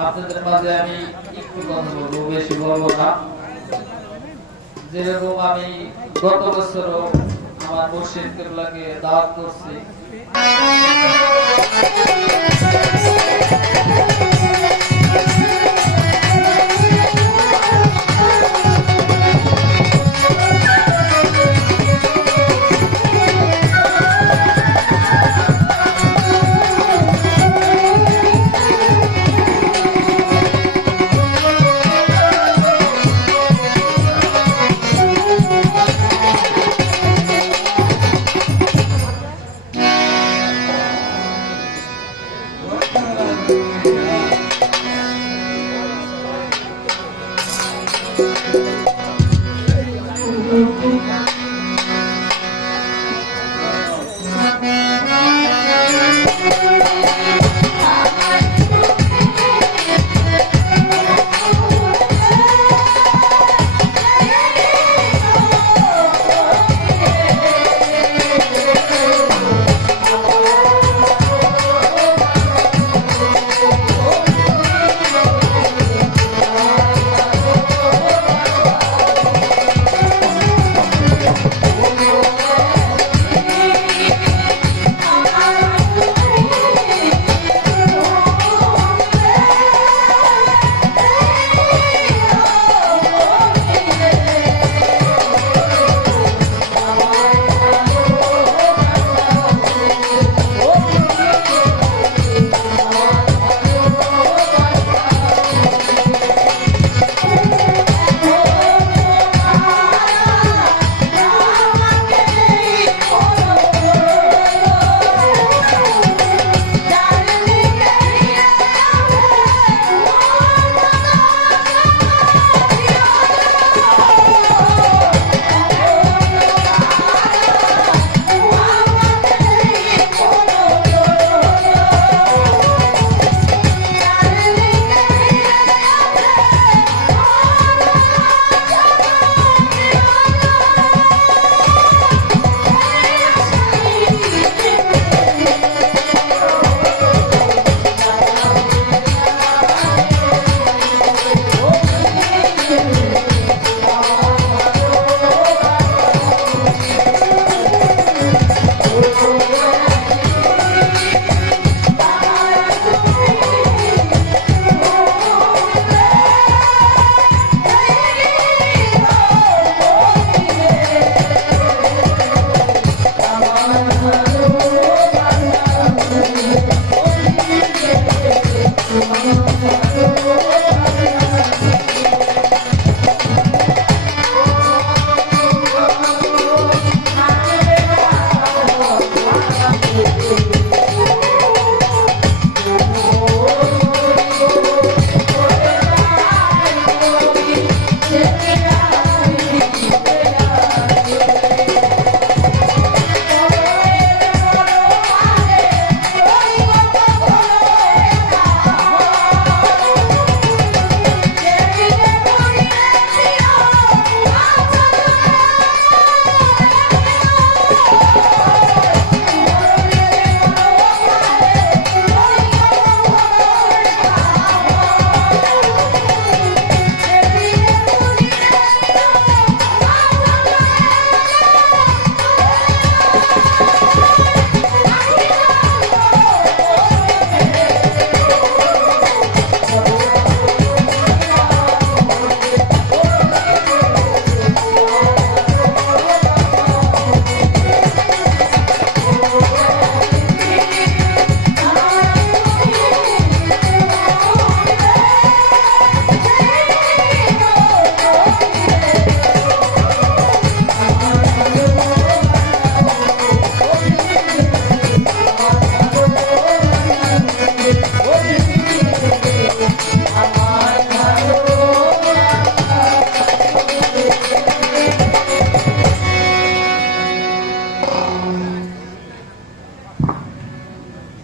আপনাদের মাঝে আমি একটু কথা বলবো, বেশি বলবো না। যেরকম আমি গত বছরও আমার মুর্শিদ কেবলাকে দাওয়াত করছি,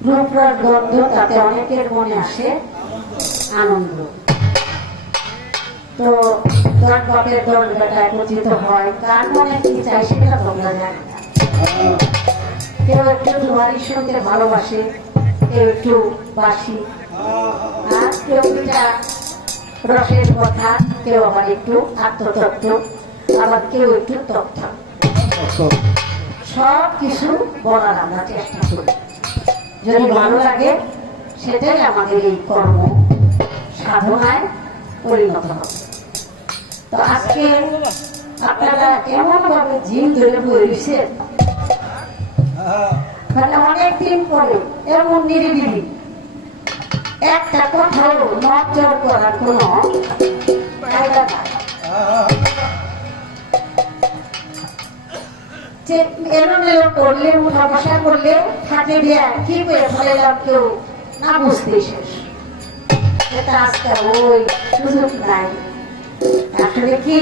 রূপরার গন্ধ তাতে অনেকের মনে আসে আনন্দ। তো দল বাপের দল বেটা একত্রিত হয়, কার মনে কি চাই সেটা তোমরা জানি না। কেউ একটু দুয়ারি শুনতে ভালোবাসে, কেউ একটু বাসি, আর কেউ দুটা রসের কথা, কেউ আবার একটু আত্মতত্ত্ব, আবার কেউ একটু তথ্য, সব কিছু বলার আমরা চেষ্টা করি। যদি ভালো লাগে সেটাই আমাদের এই কর্ম সাধনায় পরিণত হবে। তো আজকে আপনারা এমন ভাবে জিম ধরে বসেছেন, মানে অনেকদিন পরে এমন নিরিবিলি একটা কোথাও নজর করার কোন জায়গা নাই। যে এলোমেলো করলে, উঠা বসা করলে থাকে দিয়া কি করে ফেলাম কেউ না বুঝতে শেষ। এটা আজকে ওই সুযোগ নাই। আসলে কি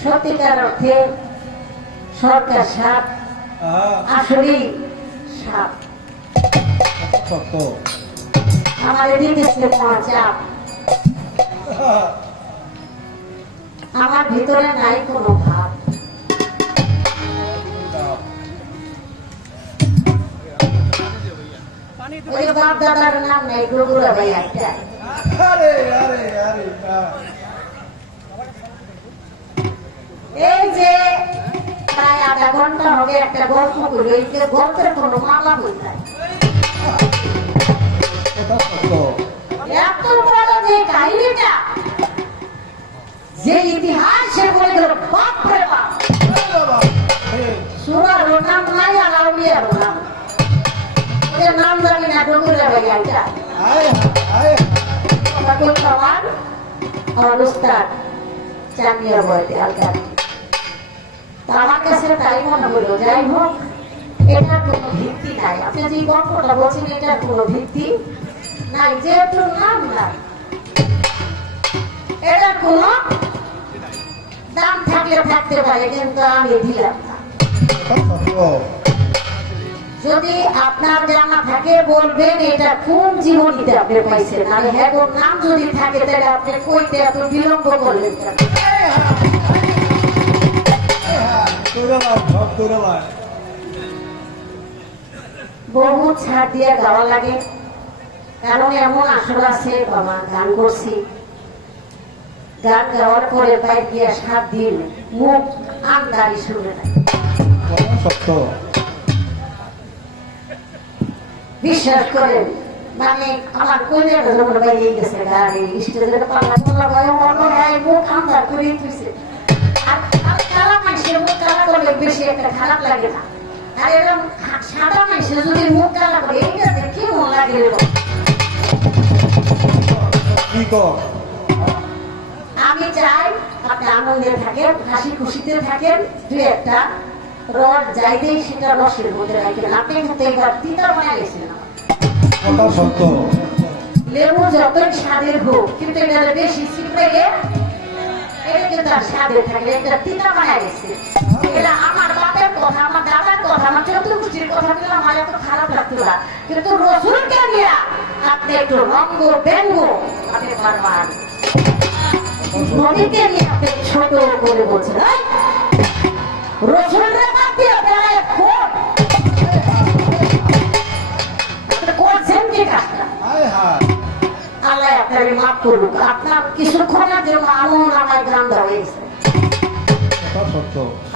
সত্যিকার অর্থে সরকার সাপ আসলেই সাপ আমাদের দিতেছে চাপ। আমার ভিতরে নাই কোনো ভাব। ওই বাপ দাদার নাম নাই, গুরুগুলা ভাই একটা। এই যে প্রায় আধা ঘন্টা হবে একটা গল্প করি, এই যে গল্পের কোনো মালা বই নাই। এত বড় যে কাহিনীটা, যে ইতিহাসে বলে গেল বাপ রে বাপ, সুরারও নাম নাই আর আউলিয়ারও নাম। ওদের নাম জানি না, ডুগুলা ভাই একটা। আমার উস্তাদ চামিয়া বয়তে আলকার। আমার কাছে তাই মনে হলো, যাই হোক এটার কোনো ভিত্তি নাই। আপনি যে গল্পটা বলছেন এটার কোনো ভিত্তি নাই, যেহেতু নাম নাই, এটার কোনো দাম থাকলে থাকতে পারে, কিন্তু আমি দিলাম না। যদি আপনার জানা থাকে বলবেন এটা কোন জীবনীতে আপনি পাইছেন, আর হ্যাঁ নাম যদি থাকে তাহলে আপনি কইতে এত বিলম্ব করলেন কেন? বহু ছাড় দিয়ে গাওয়া লাগে, কারণ এমন আসর আছে বাবা গান করছি, গান গাওয়ার পরে বাইর গিয়া 7 দিন মুখ আমদারি শুনে না। বিশ্বাস করেন, মানে আমার কইলে যখন বাইরে গেছে গাড়ি স্টেজের পাল্লা পাল্লা ভাই মনে হয় মুখ আমদার করে তুইছে। আর কালা মানুষের মুখ কালা করলে বেশি একটা খারাপ লাগে না, আর এরকম সাদা মানুষের যদি মুখ কালা করে এইটা দেখে মন লাগে। আমি চাই আপনি আনন্দে থাকেন, হাসি খুশিতে থাকেন, দুই একটা রস যাইতেই সেটা রসের মধ্যে রাখেন। আপনি কিন্তু এবার তিতা বানাই গেছেন, লেবু যতই স্বাদের হোক কিন্তু এটা বেশি চিপড়ে এটা কিন্তু আর স্বাদের থাকে, এটা তিতা বানাই গেছে। এটা আমার বাপের কথা, আমার দাদার কথা, আমার চতুর্ভুজির কথা বলে আমার এত খারাপ লাগতো না, কিন্তু রসুনকে নিয়ে আপনি একটু রঙ্গ ব্যঙ্গ আপনি বারবার নদীকে নিয়ে আপনি ছোট করে বলছেন রসুনের বাদ দিয়ে বেড়ায় কোন করছেন কি কাজটা? আল্লাহ আপনাকে মাফ করুক। আপনার কিছুক্ষণের জন্য এমন আমার গান দেওয়া হয়েছে,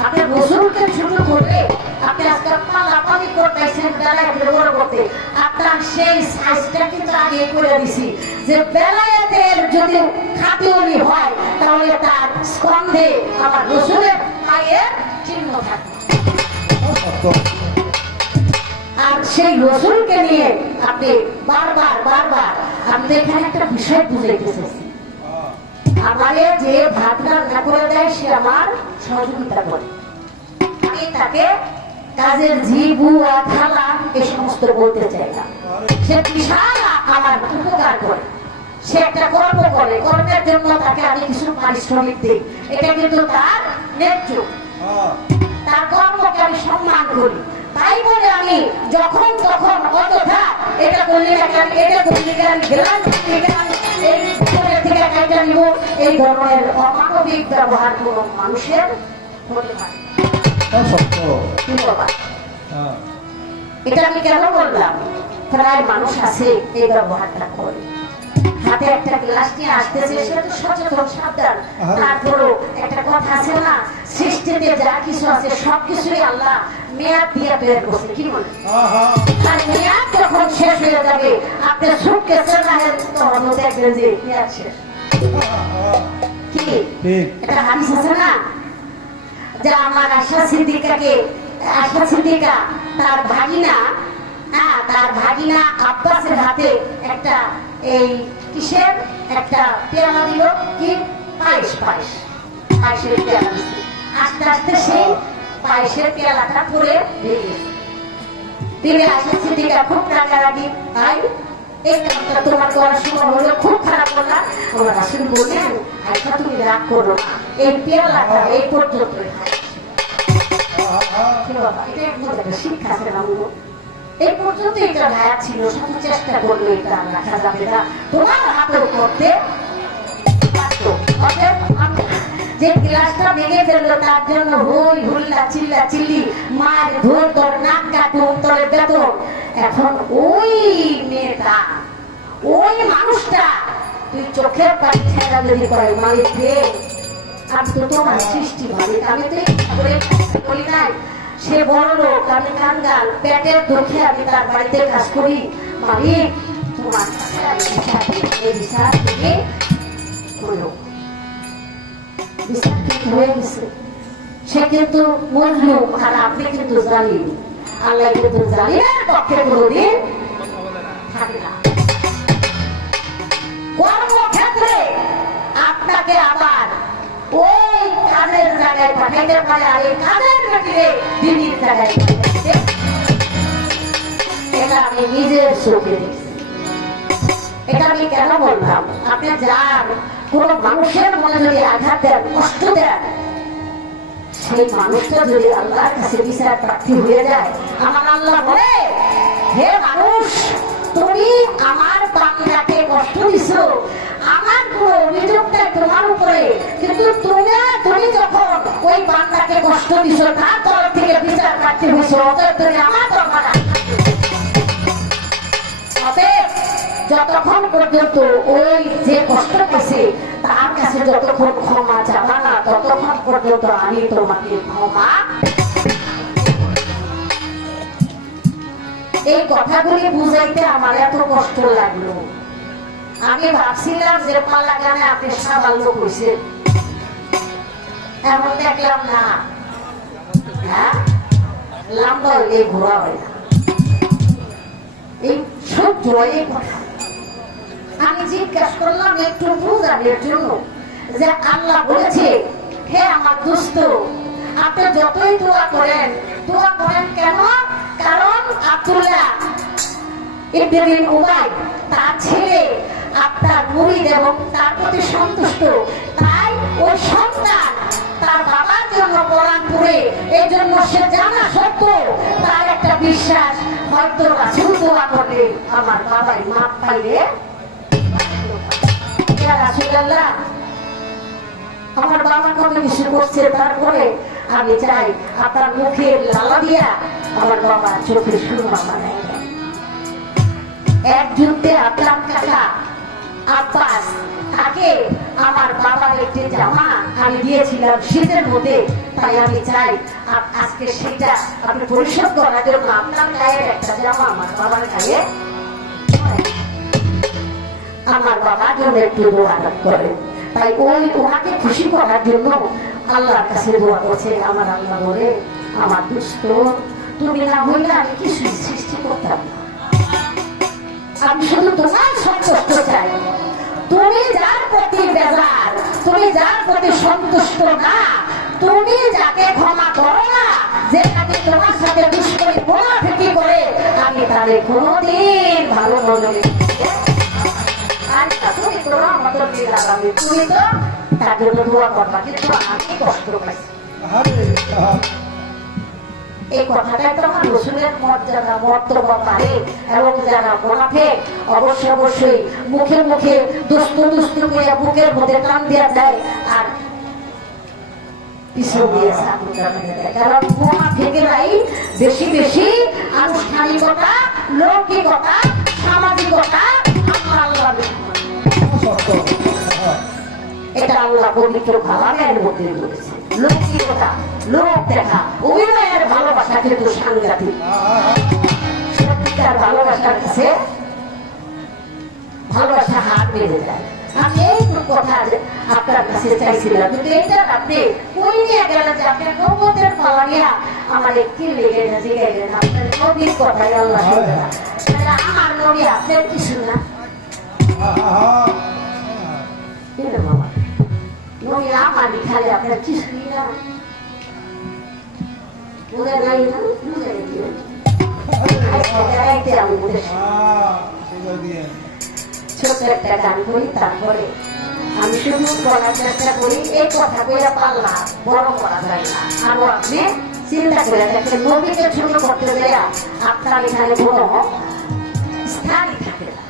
আপনি রসুনকে ছোট করে আপনি আজকে পালাপালি করতেছেন বেলায় ব্যবহার করতে। আপনার সেই সাইজটা কিন্তু আগে করে দিছি যে বেলায়েতের যদি খাতিওয়ালি হয় তাহলে তার স্কন্ধে আমার রসুনের পায়ের চিহ্ন থাকে। আর সেই রসুনকে নিয়ে আপনি বারবার বারবার আপনি এখানে একটা বিষয় বুঝাইতেছেন, আমারে যে ভাত রান্না করে দেয় সে আমার সহযোগিতা করে, আমি তাকে কাজের ঝি বুয়া খালা এই সমস্ত বলতে চাই না, সে বিশাল আমার উপকার করে, সে একটা কর্ম করে, কর্মের জন্য তাকে আমি কিছু পারিশ্রমিক দিই, এটা কিন্তু তার ন্যায্য, তার কর্মকে আমি সম্মান করি। তাই বলে আমি যখন তখন অযথা এটা করলে এটা করলে গেলাম এই ধরনের অমানবিক ব্যবহার কোন মানুষের হতে পারে। এটা আমি কেন বললাম, প্রায় মানুষ আছে এই ব্যবহারটা করে। হাতে একটা গ্লাস নিয়ে আসতেছে, সে তো সচেতন সাবধান। তারপরও একটা কথা আছে না, সৃষ্টিতে যা কিছু আছে সবকিছুই আল্লাহ মেয়াদ দিয়ে বের করছে, কি বলে? আর মেয়াদ যখন শেষ হয়ে যাবে, আপনি সুটকেসের রাখেন তখন দেখবেন যে মেয়াদ শেষ। কি একটা হাদিস আছে না, যে আমার আশা সিদ্দিকা তার ভাগিনা, তার ভাগিনা আব্বাসের হাতে একটা এই কিসের একটা পেয়ালা দিল, কি পায়েসের পেয়ালা দিচ্ছে। আস্তে আস্তে সেই পায়েসের পেয়ালাটা পরে ভেঙে গেছে। তিনি আশা সিদ্দিকা খুব রাগারাগি, তাই এই কাজটা তোমার করার সময় হলো, খুব খারাপ করলাম। আমার রাসূল বললেন, আচ্ছা তুমি রাগ করো না, এই পেয়ালাটা এই পর্যন্ত শিক্ষা আছে না, এই পর্যন্ত এটা ভায়া ছিল, শুধু চেষ্টা করলে এটা রাখা যাবে না, তোমার হাতেও করতে পারতো। যে গ্লাসটা ভেঙে ফেললো তার জন্য হই হুল্লা চিল্লা চিল্লি, মার ধর তোর নাক কাটু তোর বেতন। এখন ওই মেয়েটা, ওই মানুষটা তুই চোখের পানি ছেড়া যদি করে, মালিক রে আমি তো তোমার সৃষ্টি মালিক, আমি তো বলি নাই সে বড় লোক, আমি কাঙ্গাল, পেটের দুঃখে আমি তার বাড়িতে কাজ করি, মালিক তোমার বিচার থেকে হয়ে গেছে। সে কিন্তু মজলুম আর আপনি কিন্তু জালিম। আল্লাহ কিন্তু জালিমের পক্ষে কোনদিন থাকে না। কর্মক্ষেত্রে আপনাকে আবার ওই কাজের জায়গায় পাঠাইতে পারে, আর এই কাজের ক্ষেত্রে দিদির জায়গায় পাঠাইতে, এটা আমি নিজের চোখে দেখছি। এটা আমি কেন বললাম, আপনি যার কোন মানুষের মনে যদি আঘাত দেন, কষ্ট দেন, সেই মানুষটা যদি আল্লাহর কাছে বিচার প্রার্থী হয়ে যায়, আমার আল্লাহ বলে, হে মানুষ তুমি আমার বান্দাকে কষ্ট দিছো, আমার কোন অভিযোগ নাই তোমার উপরে, কিন্তু তুমি যখন ওই বান্দাকে কষ্ট দিছো, তার তরফ থেকে বিচার প্রার্থী হয়েছো, অতএব তুমি আমার দরকার। যতক্ষণ পর্যন্ত ওই যে কষ্ট পেয়েছে তার কাছে যতক্ষণ ক্ষমা চাবা না, ততক্ষণ পর্যন্ত আমি তোমাকে ক্ষমা। এই কথাগুলি বুঝাইতে আমার এত কষ্ট লাগলো। আমি ভাবছিলাম যে পালা গানে আপনি সাবাল্য কইছেন, এমন দেখলাম না, হ্যাঁ লম্বা হইলে ঘোরা হয় না, এই সহ্য এই কথা। আমি জিজ্ঞাসা করলাম একটু বুঝানোর জন্য, যে আল্লাহ বলেছে, হে আমার দোস্ত আপনি যতই দোয়া করেন কেন? কারণ আব্দুল্লাহ ইবনে উবাই তার ছেলে আপনার মুরিদ এবং তার প্রতি সন্তুষ্ট, তাই ওই সন্তান তার বাবার জন্য কোরআন পড়ে, এই জন্য সে জানা সত্য তার একটা বিশ্বাস, হয়তো রাসূল দোয়া করলে আমার বাবাই মাপ পাইলে। রাসূলুল্লাহ আমার বাবা কত কিছু করছে, তারপরে আমি চাই আপনার মুখে লালা দিয়া আমার বাবা চোখে সুরমা বানায়। এক যুদ্ধে আপনার কাকা আব্বাস তাকে আমার বাবার একটি জামা আমি দিয়েছিলাম শীতের মধ্যে, তাই আমি চাই আজকে সেটা আপনি পরিশোধ করার জন্য আপনার গায়ের একটা জামা আমার বাবার গায়ে, আমার বাবার জন্য একটু দোয়া করেন। তাই ওই ওনাকে খুশি করার জন্য আল্লাহর কাছে দোয়া করছে। আমার আল্লাহ বলে, আমার দুষ্ট তুমি না হইলে আমি কিছু সৃষ্টি করতাম না, আমি শুধু তোমার সন্তুষ্ট চাই। তুমি যার প্রতি বেজার, তুমি যার প্রতি সন্তুষ্ট না, তুমি যাকে ক্ষমা করো না, যে আমি তোমার সাথে দুষ্করি মুনাফিকি করে, আমি তারে কোনোদিন ভালো মনে তুমি তো তার জন্য দোয়া করবা, কিন্তু আমি কষ্ট পাইছি। এই কথাটাই তো আমার রসুলের মর্যাদা মর্তবা পারে। এবং যারা মুনাফিক অবশ্যই মুখে মুখে দুস্তু করে বুকের মধ্যে টান দিয়া দেয় আর পিছু দিয়ে দেয়, কারণ মুনাফিকেরাই বেশি আনুষ্ঠানিকতা, লৌকিকতা, সামাজিকতা, আল্লাহ সত্য। এটা আল্লাহ পবিত্র কালামের মধ্যে বলেছে। লৌকিকতা, লোক দেখা, অভিনয়ের ভালোবাসা কিন্তু সাংঘাতিক। সত্যিকার ভালোবাসার কাছে ভালোবাসা হার বেড়ে যায়। আমি এই কথা আপনার কাছে চাইছিলাম, কিন্তু এটা আপনি কই নিয়ে গেলেন যে আপনার নবতের পালা নিয়ে আমার কি লেগে গেছে গেলেন আপনার নবীর কথাই আল্লাহ শুনবে না। তাহলে আমার নবী আপনার কিছু না। বাবা নবী আমার খালে আপনার কিছুই না। বুঝে নাই না, বুঝে আমি বুঝে ছোট্ট একটা গান করি, তারপরে আমি শুধু বলার চেষ্টা করি। এই কথা বলে পাল্লা বড় করা যায় না। আরো আপনি চিন্তা করে দেখেন, নবীকে ছোট করতে গেলে আপনার এখানে কোনো স্থানই থাকে না।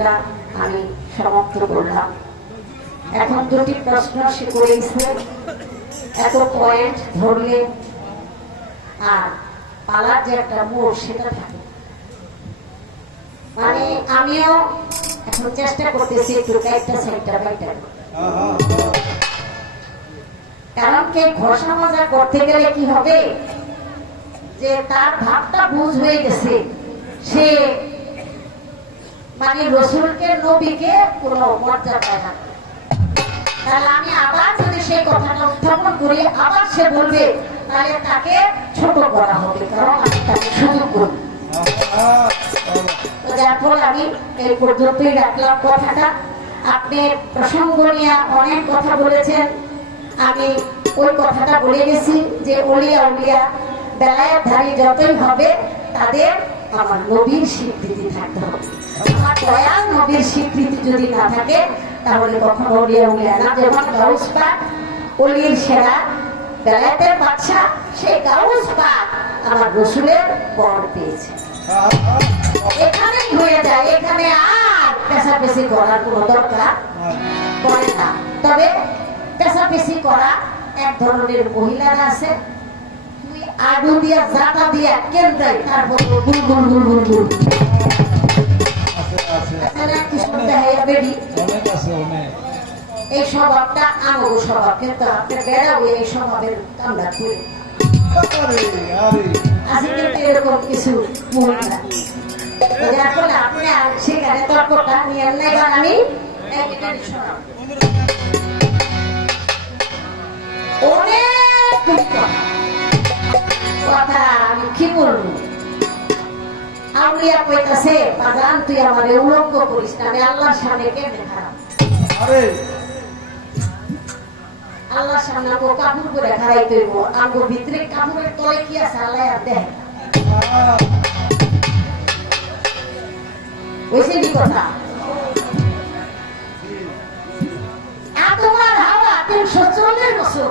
আলোচনাটা আমি সমাপ্ত করলাম। এখন দুটি প্রশ্ন সে করেছে, এত পয়েন্ট ধরলে আর পালার যে একটা মোড় সেটা থাকে। মানে আমিও এখন চেষ্টা করতেছি একটু একটা সাইডটা বাইটা, কারণ কে ঘষা মাজা করতে গেলে কি হবে যে তার ভাবটা বুঝ হয়ে গেছে, সে মানে রসুলকে নবীকে কোনো মর্যাদা না। তাহলে আমি আবার যদি সেই কথাটা উত্থাপন করি, আবার সে বলবে, তাহলে তাকে ছোট করা হবে, কারণ আমি তাকে সুযোগ করি। তো যার ফলে আমি এই পর্যন্তই রাখলাম কথাটা। আপনি প্রসঙ্গ নিয়ে অনেক কথা বলেছেন, আমি ওই কথাটা বলে গেছি যে ওলিয়া উলিয়া বেলায়েতধারী যতই হবে তাদের আমার নবীর স্বীকৃতি থাকতে হবে। আমার দয়াল নবীর স্বীকৃতি যদি না থাকে তাহলে কখনো ওলিয়া উলিয়া না। যেমন গাউস পাক ওলির সেরা, বেলায়েতের বাদশা, সেই গাউস পাক আমার রসুলের বর পেয়েছে। এখানেই হয়ে যায়, এখানে আর পেশাপেশি করার কোনো দরকার পড়ে না। তবে পেশাপেশি করা এক ধরনের মহিলারা আছে, তুই আলু দিয়া জাটা দিয়া কেন্দ্রাই তারপর গুল গুল গুল গুল গুল এই স্বভাবটা আমার স্বভাব, কিন্তু আপনার বেড়াও এই স্বভাবের কামড়া করে আছে, কিন্তু এরকম কিছু মহিলা আপনি সেখানে তর্কটা নিয়ে নেই। আমি অনেক কথা আমি কি বলবো, আউলিয়া কইতাছে বাজান তুই আমারে উলঙ্গ করিস না, আমি আল্লাহর সামনে কেমনে খারাপ, আল্লাহর সামনে আমাকে কাপড় করে খারাইতে হইব, আমাকে ভিতরে কাপড়ের তলে কি আছে আল্লাহ আর দেখ ওইসে কি কথা। তোমার হাওয়া 340 বছর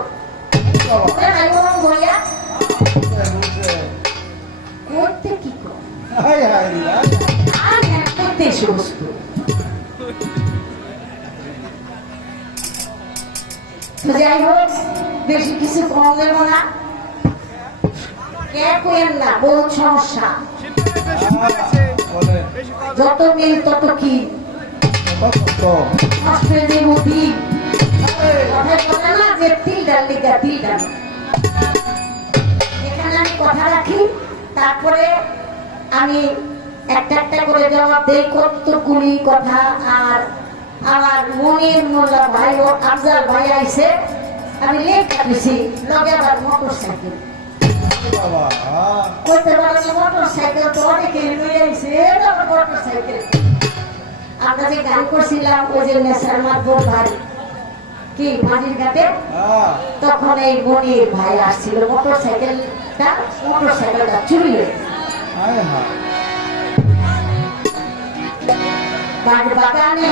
করতে কি করতে সমস্ত যাই হোক, বেশি কিছু কম দেব না, কে করেন না, বহুত সমস্যা, যত মিল তত কি এখানে আমি কথা রাখি, তারপরে আমি একটা একটা করে জবাব দেই কতগুলি কথা। আর আমার মনির মোল্লা ভাই ও আফজাল ভাই আইছে, আমি লেখা দিছি লগে আবার মোটর সাইকেল করতে পারলাম, মোটর সাইকেল তো অনেকে নিয়ে আইছে, মোটর সাইকেল আমরা যে গান করছিলাম ওই যে নেশার মাধ্যম ভাই কি মাঝির ঘাটে, তখন এই মনির ভাই আসছিল, মোটর সাইকেলটা চুরি হয়ে বাগানে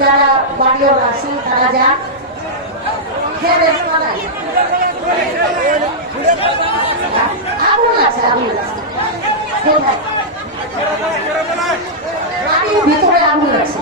যারা বাড়িও আছেন তারা যান, আগুন আছে, আগুন আছে কোথায়, বাড়ির ভিতরে আগুন আছে।